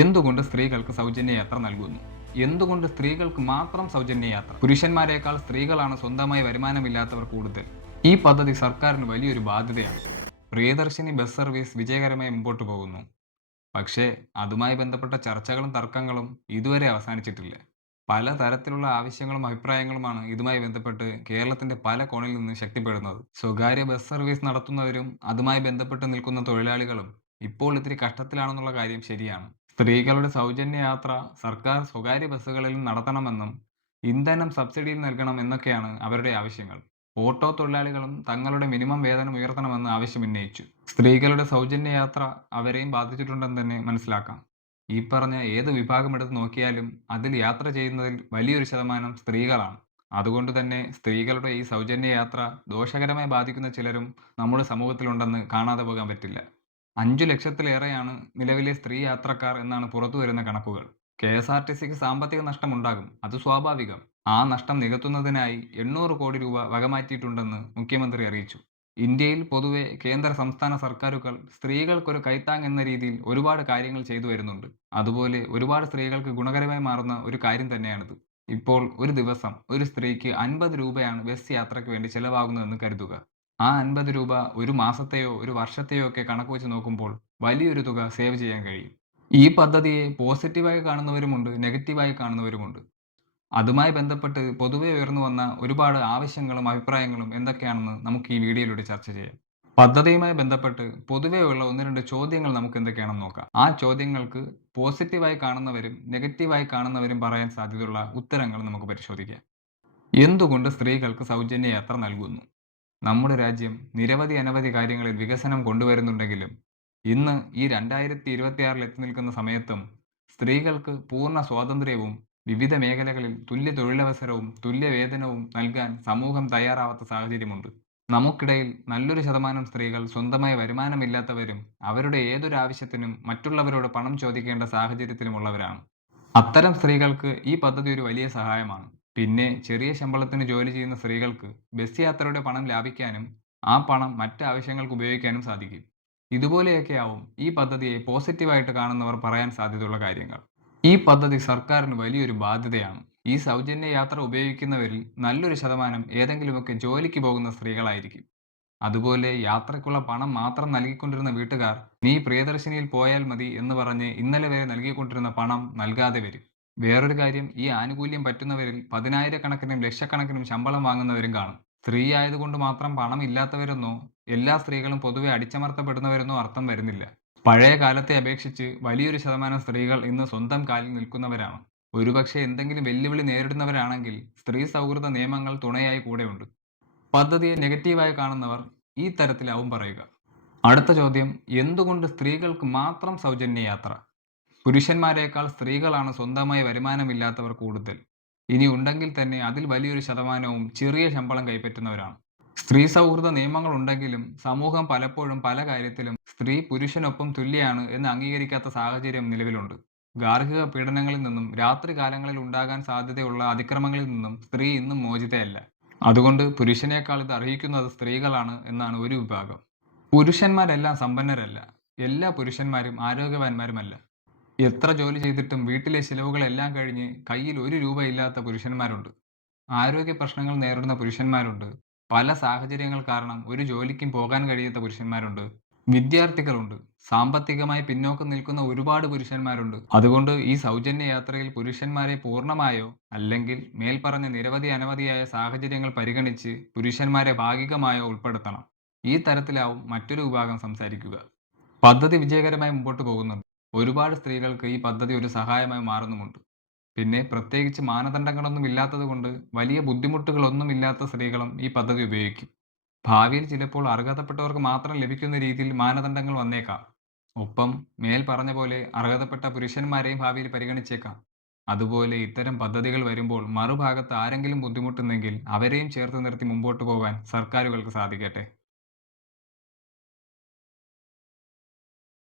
എന്തുകൊണ്ട് സ്ത്രീകൾക്ക് സൗജന്യ യാത്ര നൽകുന്നു? എന്തുകൊണ്ട് സ്ത്രീകൾക്ക് മാത്രം സൗജന്യ യാത്ര? പുരുഷന്മാരെക്കാൾ സ്ത്രീകളാണ് സ്വന്തമായി വരുമാനമില്ലാത്തവർ കൂടുതൽ. ഈ പദ്ധതി സർക്കാരിന് വലിയൊരു ബാധ്യതയാണ്. പ്രിയദർശിനി ബസ് സർവീസ് വിജയകരമായി മുമ്പോട്ട് പോകുന്നു. പക്ഷേ അതുമായി ബന്ധപ്പെട്ട ചർച്ചകളും തർക്കങ്ങളും ഇതുവരെ അവസാനിച്ചിട്ടില്ല. പല തരത്തിലുള്ള ആവശ്യങ്ങളും അഭിപ്രായങ്ങളുമാണ് ഇതുമായി ബന്ധപ്പെട്ട് കേരളത്തിന്റെ പല കോണിൽ നിന്ന് ശക്തിപ്പെടുന്നത്. സ്വകാര്യ ബസ് സർവീസ് നടത്തുന്നവരും അതുമായി ബന്ധപ്പെട്ട് നിൽക്കുന്ന തൊഴിലാളികളും ഇപ്പോൾ ഇത്തിരി കഷ്ടത്തിലാണെന്നുള്ള കാര്യം ശരിയാണ്. സ്ത്രീകളുടെ സൗജന്യ യാത്ര സർക്കാർ സ്വകാര്യ ബസ്സുകളിൽ നടത്തണമെന്നും ഇന്ധനം സബ്സിഡിയിൽ നൽകണം എന്നൊക്കെയാണ് അവരുടെ ആവശ്യങ്ങൾ. ഓട്ടോ തൊഴിലാളികളും തങ്ങളുടെ മിനിമം വേതനം ഉയർത്തണമെന്ന് ആവശ്യമുന്നയിച്ചു. സ്ത്രീകളുടെ സൗജന്യ യാത്ര അവരെയും ബാധിച്ചിട്ടുണ്ടെന്ന് തന്നെ മനസ്സിലാക്കാം. ഈ പറഞ്ഞ ഏത് വിഭാഗം എടുത്ത് നോക്കിയാലും അതിൽ യാത്ര ചെയ്യുന്നതിൽ വലിയൊരു ശതമാനം സ്ത്രീകളാണ്. അതുകൊണ്ട് തന്നെ സ്ത്രീകളുടെ ഈ സൗജന്യ യാത്ര ദോഷകരമായി ബാധിക്കുന്ന ചിലരും നമ്മുടെ സമൂഹത്തിലുണ്ടെന്ന് കാണാതെ പോകാൻ പറ്റില്ല. 5 ലക്ഷത്തിലേറെയാണ് നിലവിലെ സ്ത്രീ യാത്രക്കാർ എന്നാണ് പുറത്തുവരുന്ന കണക്കുകൾ. കെ.എസ്.ആർ.ടി.സിക്ക് സാമ്പത്തിക നഷ്ടമുണ്ടാകും, അത് സ്വാഭാവികം. ആ നഷ്ടം നികത്തുന്നതിനായി 800 കോടി രൂപ വകമാറ്റിയിട്ടുണ്ടെന്ന് മുഖ്യമന്ത്രി അറിയിച്ചു. ഇന്ത്യയിൽ പൊതുവെ കേന്ദ്ര സംസ്ഥാന സർക്കാരുകൾ സ്ത്രീകൾക്കൊരു കൈത്താങ് എന്ന രീതിയിൽ ഒരുപാട് കാര്യങ്ങൾ ചെയ്തു വരുന്നുണ്ട്. അതുപോലെ ഒരുപാട് സ്ത്രീകൾക്ക് ഗുണകരമായി മാറുന്ന ഒരു കാര്യം തന്നെയാണിത്. ഇപ്പോൾ ഒരു ദിവസം ഒരു സ്ത്രീക്ക് 50 രൂപയാണ് ബസ് യാത്രയ്ക്ക് വേണ്ടി ചെലവാകുന്നതെന്ന് കരുതുക. ആ 50 രൂപ ഒരു മാസത്തെയോ ഒരു വർഷത്തെയോ ഒക്കെ കണക്ക് വെച്ച് നോക്കുമ്പോൾ വലിയൊരു തുക സേവ് ചെയ്യാൻ കഴിയും. ഈ പദ്ധതിയെ പോസിറ്റീവായി കാണുന്നവരുമുണ്ട്, നെഗറ്റീവായി കാണുന്നവരുമുണ്ട്. അതുമായി ബന്ധപ്പെട്ട് പൊതുവെ ഉയർന്നു വന്ന ഒരുപാട് ആവശ്യങ്ങളും അഭിപ്രായങ്ങളും എന്തൊക്കെയാണെന്ന് നമുക്ക് ഈ വീഡിയോയിലൂടെ ചർച്ച ചെയ്യാം. പദ്ധതിയുമായി ബന്ധപ്പെട്ട് പൊതുവെ ഉള്ള 1-2 ചോദ്യങ്ങൾ നമുക്ക് എന്തൊക്കെയാണെന്ന് നോക്കാം. ആ ചോദ്യങ്ങൾക്ക് പോസിറ്റീവായി കാണുന്നവരും നെഗറ്റീവായി കാണുന്നവരും പറയാൻ സാധ്യതയുള്ള ഉത്തരങ്ങൾ നമുക്ക് പരിശോധിക്കാം. എന്തുകൊണ്ട് സ്ത്രീകൾക്ക് സൗജന്യ യാത്ര നൽകുന്നു? നമ്മുടെ രാജ്യം നിരവധി അനവധി കാര്യങ്ങളിൽ വികസനം കൊണ്ടുവരുന്നുണ്ടെങ്കിലും ഇന്ന് ഈ 2026 എത്തി നിൽക്കുന്ന സമയത്തും സ്ത്രീകൾക്ക് പൂർണ്ണ സ്വാതന്ത്ര്യവും വിവിധ മേഖലകളിൽ തുല്യ തൊഴിലവസരവും തുല്യ വേതനവും നൽകാൻ സമൂഹം തയ്യാറാവാത്ത സാഹചര്യമുണ്ട്. നമുക്കിടയിൽ നല്ലൊരു ശതമാനം സ്ത്രീകൾ സ്വന്തമായി വരുമാനമില്ലാത്തവരും അവരുടെ ഏതൊരു ആവശ്യത്തിനും മറ്റുള്ളവരോട് പണം ചോദിക്കേണ്ട സാഹചര്യത്തിലുമുള്ളവരാണ്. അത്തരം സ്ത്രീകൾക്ക് ഈ പദ്ധതി ഒരു വലിയ സഹായമാണ്. പിന്നെ ചെറിയ ശമ്പളത്തിന് ജോലി ചെയ്യുന്ന സ്ത്രീകൾക്ക് ബസ് യാത്രയുടെ പണം ലാഭിക്കാനും ആ പണം മറ്റ് ആവശ്യങ്ങൾക്ക് ഉപയോഗിക്കാനും സാധിക്കും. ഇതുപോലെയൊക്കെയാവും ഈ പദ്ധതിയെ പോസിറ്റീവായിട്ട് കാണുന്നവർ പറയാൻ സാധ്യതയുള്ള കാര്യങ്ങൾ. ഈ പദ്ധതി സർക്കാരിന് വലിയൊരു ബാധ്യതയാണ്. ഈ സൗജന്യ യാത്ര ഉപയോഗിക്കുന്നവരിൽ നല്ലൊരു ശതമാനം ഏതെങ്കിലുമൊക്കെ ജോലിക്ക് പോകുന്ന സ്ത്രീകളായിരിക്കും. അതുപോലെ യാത്രയ്ക്കുള്ള പണം മാത്രം നൽകിക്കൊണ്ടിരുന്ന വീട്ടുകാർ നീ പ്രിയദർശിനിയിൽ പോയാൽ മതി എന്ന് പറഞ്ഞ് ഇന്നലെ വരെ നൽകിക്കൊണ്ടിരുന്ന പണം നൽകാതെ വരും. വേറൊരു കാര്യം, ഈ ആനുകൂല്യം പറ്റുന്നവരിൽ പതിനായിരക്കണക്കിനും ലക്ഷക്കണക്കിനും ശമ്പളം വാങ്ങുന്നവരും കാണും. സ്ത്രീ ആയതുകൊണ്ട് മാത്രം പണം ഇല്ലാത്തവരെന്നോ എല്ലാ സ്ത്രീകളും പൊതുവെ അടിച്ചമർത്തപ്പെടുന്നവരെന്നോ അർത്ഥം വരുന്നില്ല. പഴയ കാലത്തെ അപേക്ഷിച്ച് വലിയൊരു ശതമാനം സ്ത്രീകൾ ഇന്ന് സ്വന്തം കാലിൽ നിൽക്കുന്നവരാണ്. ഒരുപക്ഷെ എന്തെങ്കിലും വെല്ലുവിളി നേരിടുന്നവരാണെങ്കിൽ സ്ത്രീ സൗഹൃദ നിയമങ്ങൾ തുണയായി കൂടെയുണ്ട്. പദ്ധതിയെ നെഗറ്റീവായി കാണുന്നവർ ഈ തരത്തിലാവും പറയുക. അടുത്ത ചോദ്യം, എന്തുകൊണ്ട് സ്ത്രീകൾക്ക് മാത്രം സൗജന്യ യാത്ര? പുരുഷന്മാരെക്കാൾ സ്ത്രീകളാണ് സ്വന്തമായി വരുമാനമില്ലാത്തവർ കൂടുതൽ. ഇനി ഉണ്ടെങ്കിൽ തന്നെ അതിൽ വലിയൊരു ശതമാനവും ചെറിയ ശമ്പളം കൈപ്പറ്റുന്നവരാണ്. സ്ത്രീ സൗഹൃദ നിയമങ്ങൾ ഉണ്ടെങ്കിലും സമൂഹം പലപ്പോഴും പല കാര്യത്തിലും സ്ത്രീ പുരുഷനൊപ്പം തുല്യാണ് എന്ന് അംഗീകരിക്കാത്ത സാഹചര്യം നിലവിലുണ്ട്. ഗാർഹിക പീഡനങ്ങളിൽ നിന്നും രാത്രി കാലങ്ങളിൽ ഉണ്ടാകാൻ സാധ്യതയുള്ള അതിക്രമങ്ങളിൽ നിന്നും സ്ത്രീ ഇന്നും മോചിതയല്ല. അതുകൊണ്ട് പുരുഷനേക്കാൾ ഇത് അർഹിക്കുന്നത് സ്ത്രീകളാണ് എന്നാണ് ഒരു വിഭാഗം. പുരുഷന്മാരെല്ലാം സമ്പന്നരല്ല. എല്ലാ പുരുഷന്മാരും ആരോഗ്യവാന്മാരുമല്ല. എത്ര ജോലി ചെയ്തിട്ടും വീട്ടിലെ ചിലവുകളെല്ലാം കഴിഞ്ഞ് കയ്യിൽ ഒരു രൂപ ഇല്ലാത്ത പുരുഷന്മാരുണ്ട്. ആരോഗ്യ പ്രശ്നങ്ങൾ നേരിടുന്ന പുരുഷന്മാരുണ്ട്. പല സാഹചര്യങ്ങൾ കാരണം ഒരു ജോലിക്കും പോകാൻ കഴിയാത്ത പുരുഷന്മാരുണ്ട്. വിദ്യാർത്ഥികളുണ്ട്. സാമ്പത്തികമായി പിന്നോക്കം നിൽക്കുന്ന ഒരുപാട് പുരുഷന്മാരുണ്ട്. അതുകൊണ്ട് ഈ സൗജന്യ യാത്രയിൽ പുരുഷന്മാരെ പൂർണ്ണമായോ അല്ലെങ്കിൽ മേൽപ്പറഞ്ഞ നിരവധി അനവധിയായ സാഹചര്യങ്ങൾ പരിഗണിച്ച് പുരുഷന്മാരെ ഭാഗികമായോ ഉൾപ്പെടുത്തണം. ഈ തരത്തിലാവും മറ്റൊരു വിഭാഗം സംസാരിക്കുക. പദ്ധതി വിജയകരമായി മുമ്പോട്ട് പോകുന്നുണ്ട്. ഒരുപാട് സ്ത്രീകൾക്ക് ഈ പദ്ധതി ഒരു സഹായമായി മാറുന്നുമുണ്ട്. പിന്നെ പ്രത്യേകിച്ച് മാനദണ്ഡങ്ങളൊന്നും ഇല്ലാത്തതുകൊണ്ട് വലിയ ബുദ്ധിമുട്ടുകളൊന്നും ഇല്ലാത്ത സ്ത്രീകളും ഈ പദ്ധതി ഉപയോഗിക്കും. ഭാവിയിൽ ചിലപ്പോൾ അർഹതപ്പെട്ടവർക്ക് മാത്രം ലഭിക്കുന്ന രീതിയിൽ മാനദണ്ഡങ്ങൾ വന്നേക്കാം. ഒപ്പം മേൽ പറഞ്ഞ പോലെ അർഹതപ്പെട്ട പുരുഷന്മാരെയും ഭാവിയിൽ പരിഗണിച്ചേക്കാം. അതുപോലെ ഇത്തരം പദ്ധതികൾ വരുമ്പോൾ മറുഭാഗത്ത് ആരെങ്കിലും ബുദ്ധിമുട്ടുന്നെങ്കിൽ അവരെയും ചേർത്ത് നിർത്തി മുമ്പോട്ട് പോകാൻ സർക്കാരുകൾക്ക് സാധിക്കട്ടെ.